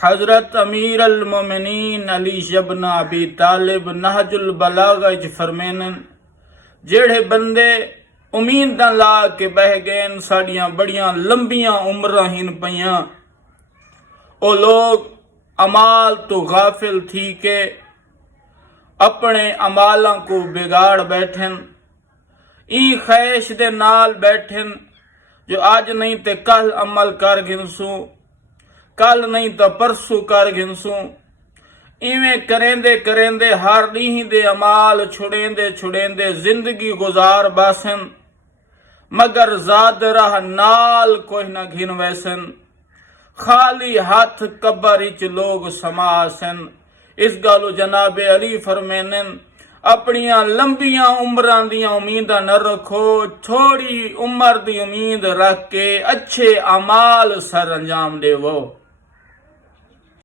हजरत अमीर अल मोमिनीन अली इब्न अबी तालिब नहजुल बलागा च फरमाने जेड़े बंदे उम्मीदां ला के बह गए साड़ियां बड़ियां लंबियां उम्रां हिन पईयां ओ लोग अमाल तो गाफिल थी के अपने अमालों को बिगाड़ बैठन ई ख्वाहिश दे नाल बैठन जो आज नहीं ते कल अमल कर गिनसूं कल नहीं तो परसों कर गिनसूं इवें करेंदे करेंदे हर दी दे अमाल छुड़ेंदे छुड़ेंदे जिंदगी गुजार बासन मगर जाद राह नाल कोई न घिन वैसन खाली हाथ कब्र इच लोग समासन। इस गालो जनाबे अली फरमानन अपनियां लंबियां उम्रां दियां उम्मीदां न रखो, थोड़ी उम्र दी उम्मीद रख के अच्छे अमाल सर अंजाम देवो।